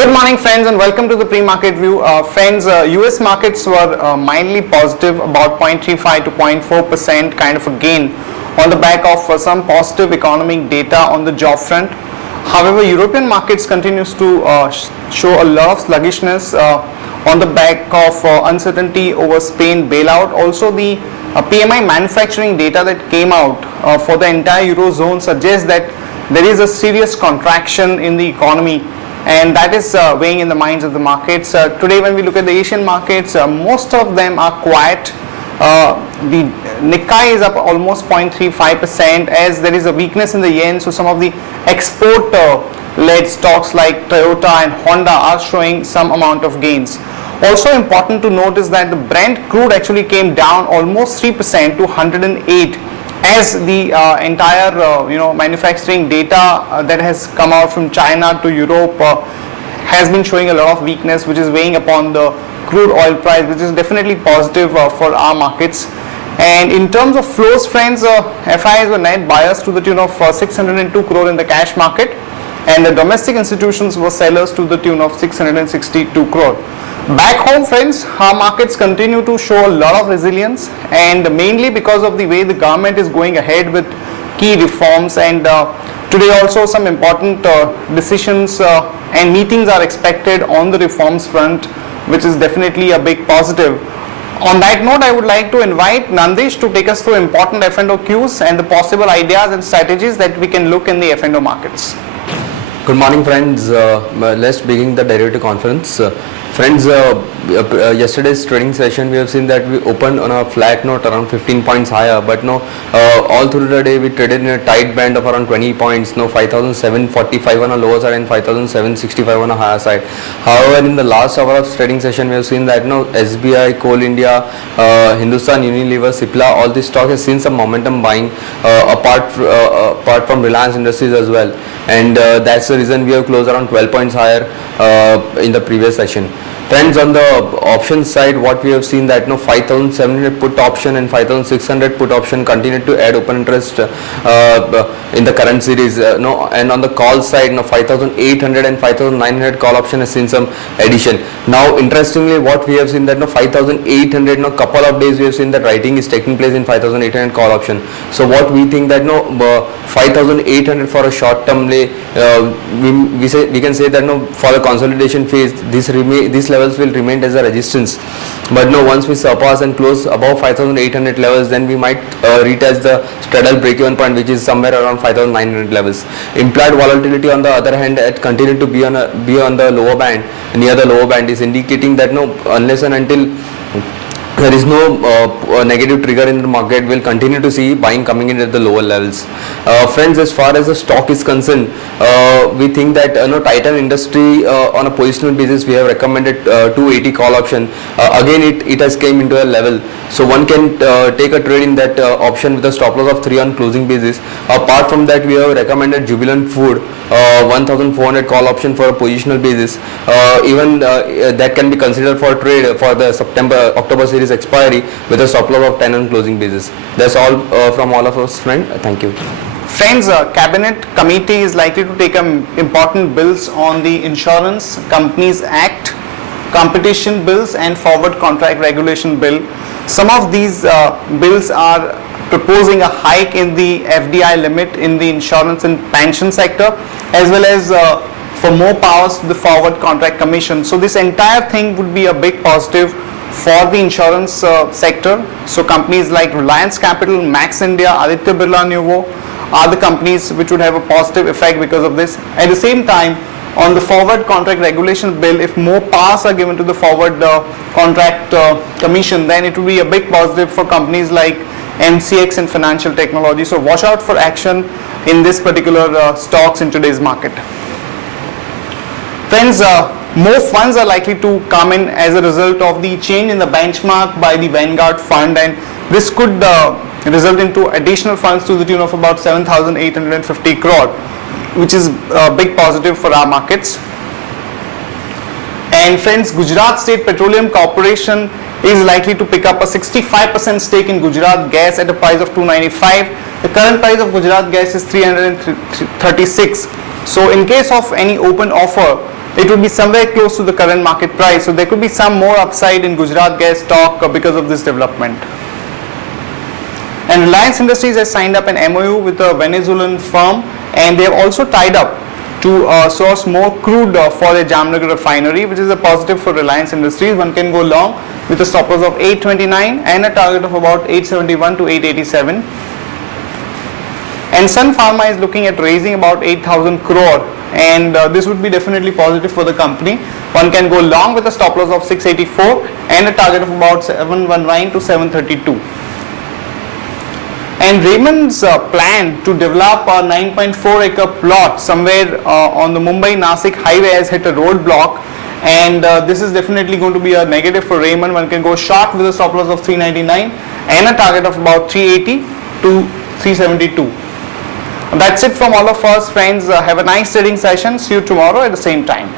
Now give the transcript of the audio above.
Good morning, friends, and welcome to the pre-market view. Friends, US markets were mildly positive, about 0.35 to 0.4% kind of a gain on the back of some positive economic data on the job front. However, European markets continues to show a lot of sluggishness on the back of uncertainty over Spain bailout. Also, the PMI manufacturing data that came out for the entire Eurozone suggests that there is a serious contraction in the economy, and that is weighing in the minds of the markets. Today when we look at the Asian markets, most of them are quiet. The Nikkei is up almost 0.35% as there is a weakness in the yen, so some of the export led stocks like Toyota and Honda are showing some amount of gains. Also important to note is that the Brent crude actually came down almost 3% to 108 as the entire manufacturing data that has come out from China to Europe has been showing a lot of weakness, which is weighing upon the crude oil price, which is definitely positive for our markets. And in terms of flows, friends, FIs were net buyers to the tune of 602 crore in the cash market, and the domestic institutions were sellers to the tune of 662 crore. Back home, friends, our markets continue to show a lot of resilience, and mainly because of the way the government is going ahead with key reforms, and today also some important decisions and meetings are expected on the reforms front, which is definitely a big positive. On that note, I would like to invite Nandish to take us through important F&O cues and the possible ideas and strategies that we can look in the F&O markets. Good morning, friends. Let's begin the derivative conference. Friends, yesterday's trading session we have seen that we opened on a flat note around 15 points higher, but no, all through the day we traded in a tight band of around 20 points, 5,745 on a lower side and 5,765 on a higher side. However, in the last hour of trading session we have seen that SBI, Coal India, Hindustan Unilever, Cipla, all these stocks have seen some momentum buying apart from Reliance Industries as well, and that's the reason we have closed around 12 points higher in the previous session. Friends, on the option side, what we have seen that 5,700 put option and 5,600 put option continued to add open interest in the current series. And on the call side, 5,800 and 5,900 call option has seen some addition. Now, interestingly, what we have seen that 5,800, couple of days we have seen that writing is taking place in 5,800 call option. So what we think that 5,800 for a short term lay, we can say that for a consolidation phase, these levels will remain as a resistance, but once we surpass and close above 5,800 levels, then we might retest the straddle break-even point, which is somewhere around 5,900 levels. Implied volatility on the other hand it continued to be on the lower band, near the lower band, is indicating that unless and until there is no negative trigger in the market, we'll continue to see buying coming in at the lower levels. Friends, as far as the stock is concerned, we think that Titan Industry on a positional basis we have recommended 280 call option. Again it has came into a level, so one can take a trade in that option with a stop loss of 3 on closing basis. Apart from that, we have recommended Jubilant Food 1,400 call option for a positional basis. Even that can be considered for trade for the October series expiry with a stop loss of 10 on closing basis. That's all from all of us, friend. Thank you. Friends, Cabinet Committee is likely to take important bills on the Insurance Companies Act, competition bills and forward contract regulation bill. Some of these bills are proposing a hike in the FDI limit in the insurance and pension sector, as well as for more powers to the forward contract commission. So this entire thing would be a big positive for the insurance sector. So companies like Reliance Capital, Max India, Aditya Birla Nuvo are the companies which would have a positive effect because of this. At the same time, on the forward contract regulation bill, if more powers are given to the forward contract commission, then it will be a big positive for companies like MCX and Financial Technology. So watch out for action in this particular stocks in today's market. Friends, more funds are likely to come in as a result of the change in the benchmark by the Vanguard fund, and this could result into additional funds to the tune of about 7,850 crore, which is a big positive for our markets. And friends, Gujarat State Petroleum Corporation is likely to pick up a 65% stake in Gujarat Gas at a price of 295. The current price of Gujarat Gas is 336. So in case of any open offer, it would be somewhere close to the current market price. So there could be some more upside in Gujarat Gas stock because of this development. And Reliance Industries has signed up an MOU with a Venezuelan firm, and they have also tied up to source more crude for their Jamnagar refinery, which is a positive for Reliance Industries. One can go long with a stop loss of 829 and a target of about 871 to 887. And Sun Pharma is looking at raising about 8,000 crore, and this would be definitely positive for the company. One can go long with a stop loss of 684 and a target of about 719 to 732. And Raymond's plan to develop a 9.4 acre plot somewhere on the Mumbai-Nasik highway has hit a roadblock, and this is definitely going to be a negative for Raymond. One can go short with a stop loss of 399 and a target of about 380 to 372. That's it from all of us, friends. Have a nice trading session. See you tomorrow at the same time.